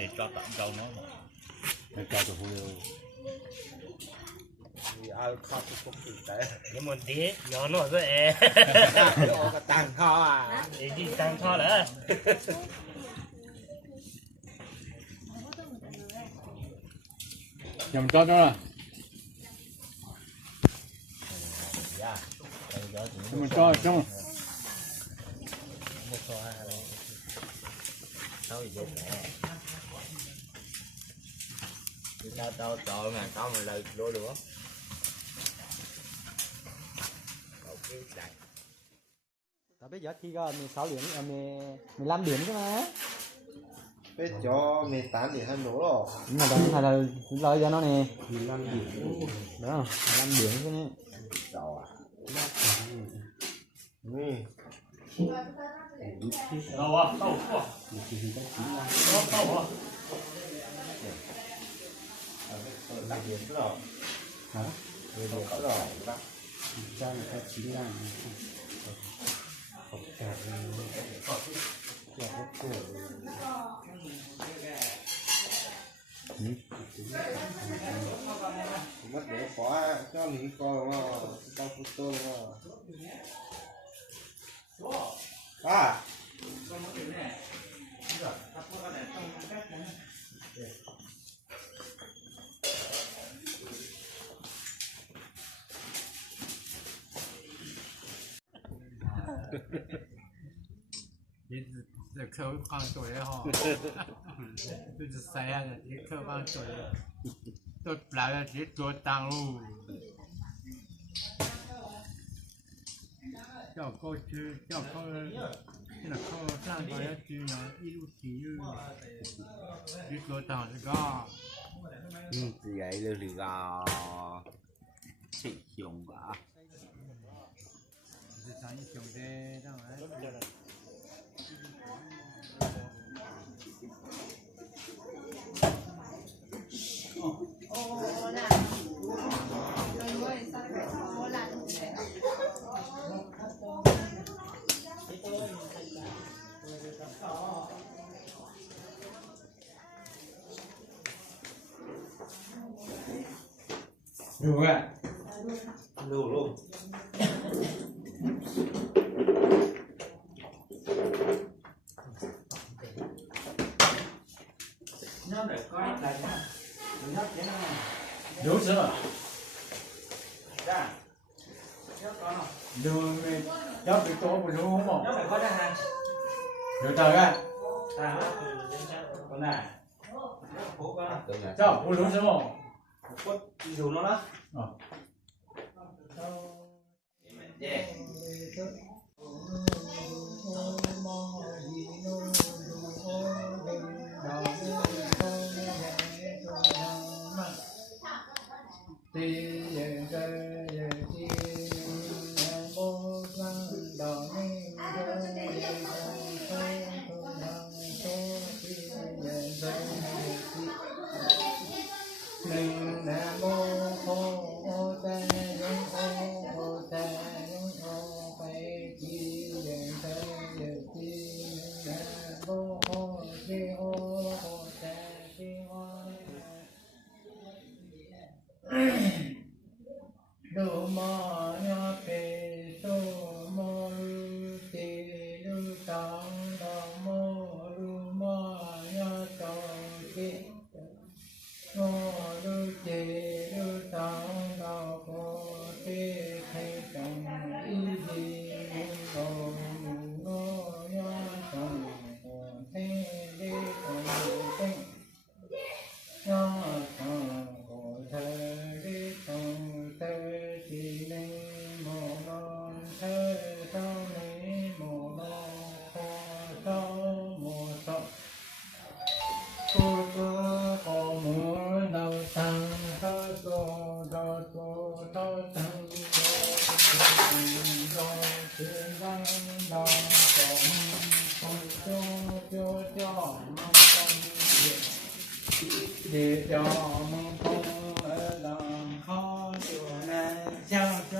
để cho tạm trâu nó để cho tụi heo ai khó phục vụ đấy nhưng mà tí nhỏ nó dễ cái tăng kho à để đi tăng kho nữa nhầm cho nó mình cho trong tao trời mà tao mà lời đôi được tao biết giờ thi có 16 điểm 15 điểm cơ mà biết cho 18 điểm hơn nữa rồi nhưng mà đang hay là lời cho nó nè 15 điểm đó 15 điểm cái này rồi đâu à đâu à đâu à đặc điểm rồi hả rồi rồi cho người ta 95 không chả mất để khóa cho lý coi mà tao photo mà à để khâu con tuổi họ tôiจะใส่อะไรที่เครื่องบ้านตัวตัวปลาที่ตัวตังลูเจ้าก็ชื่อเจ้าก็ที่เราเขาสร้างไปแล้วชื่อเนาะอีลูกที่ที่ตัวตังแล้วก็thì vậy lưu thì gò chị dùng cả จะใช้ชงได้ได้ไหมđủ ạ lưu luôn nó để coi lại nhá nó thế nào đủ chưa ra nó có nào đủ mình cho cái tổ của đủ không nó phải có ra hàng đủ trời ạ con này cho đủ đủ chưa không quất dù nó đó đồ mò nhớ về số mò tê lu tang đào mò lu mò nhớ tàu tê mò lu tê lu tang đào mò tê thay tang y đi mò ngô nhớ tang tê đi tang tê nhớ tang thơ đi tang thơ chỉ nên mồ non thơ sau này mồ non sau mồ sọ cô có muốn đầu tăng thơ cô đo cô đo tăng đo chuyện văn đo không cho mong không để cho mong không ở lòng khó chịu này trao cho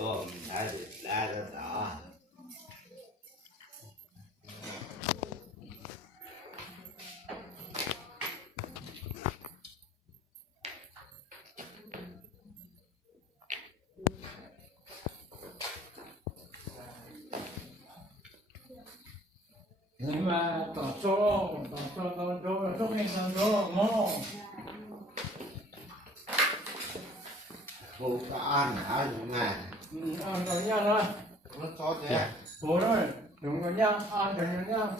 Rồi mình đã được ra rồi đó. nhưng mà tổng số cái số mô Cô có ăn hả đúng ngày. ăn đồng nhau thôi Nó có thế. bố rồi đúng rồi nhau ăn đồng nhau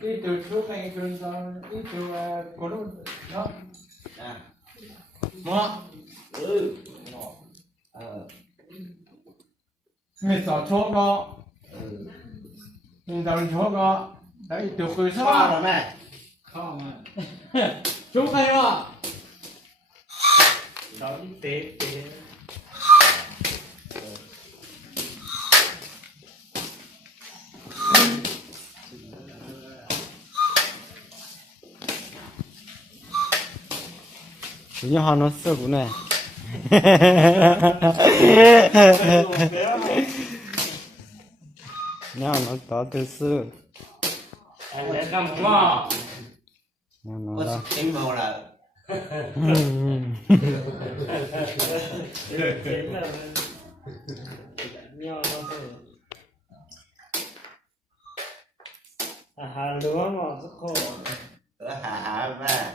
ít từ số này từ ít từ của nó đó À. mò Ừ. mình sợ số có Ừ. mình sợ số có đấy từ cái số Sao rồi mẹ? không à số này mà đó đi tế Chúng nó nó sợ cũng này. Nhau nó to từ xưa. anh đã cầm mò Nó Có đó. tính màu là nhau nó thôi hà lúa mà rất khổ hả mẹ.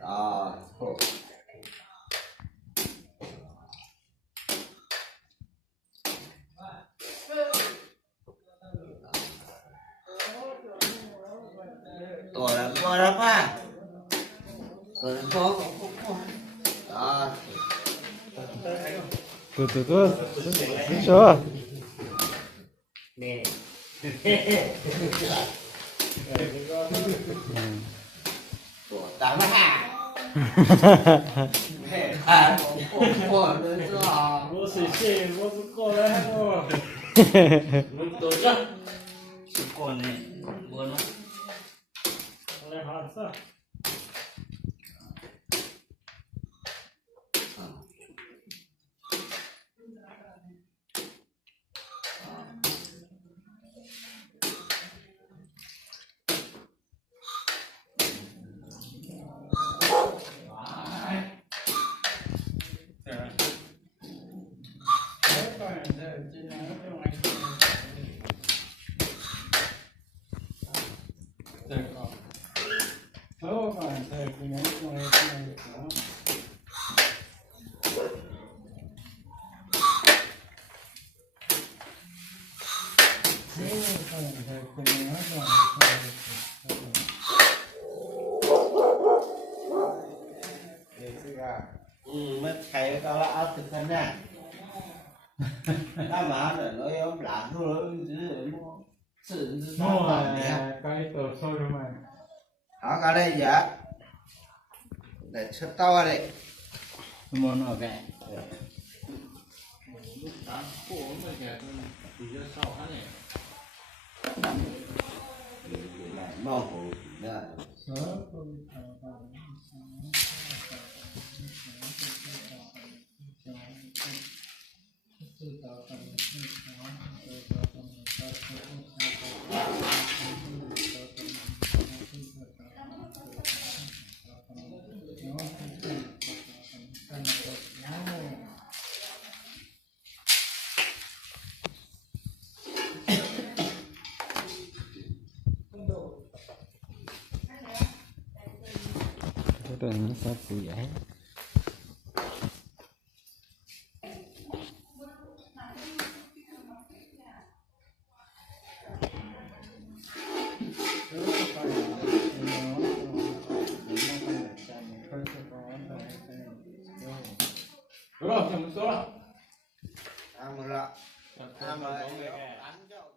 Ờ. Tuổi là coi lắm à. Tuổi là có. Đó. Từ chưa. nè Tuổi 82. Mẹ à, ủa nữa chứ à.我是谁我是过来我我都是是过来我呢来好事 Mất thầy tao là áo thực thân nè. Đã mà để nói ông làm thôi chứ sự mô là cái tổ số đúng không ở cái đây dạ để cho to đây mô nó cái mong hồ nữa Cái nó sao phụ vậy. đúng rồi số rồi ăn một lọ ăn một lọ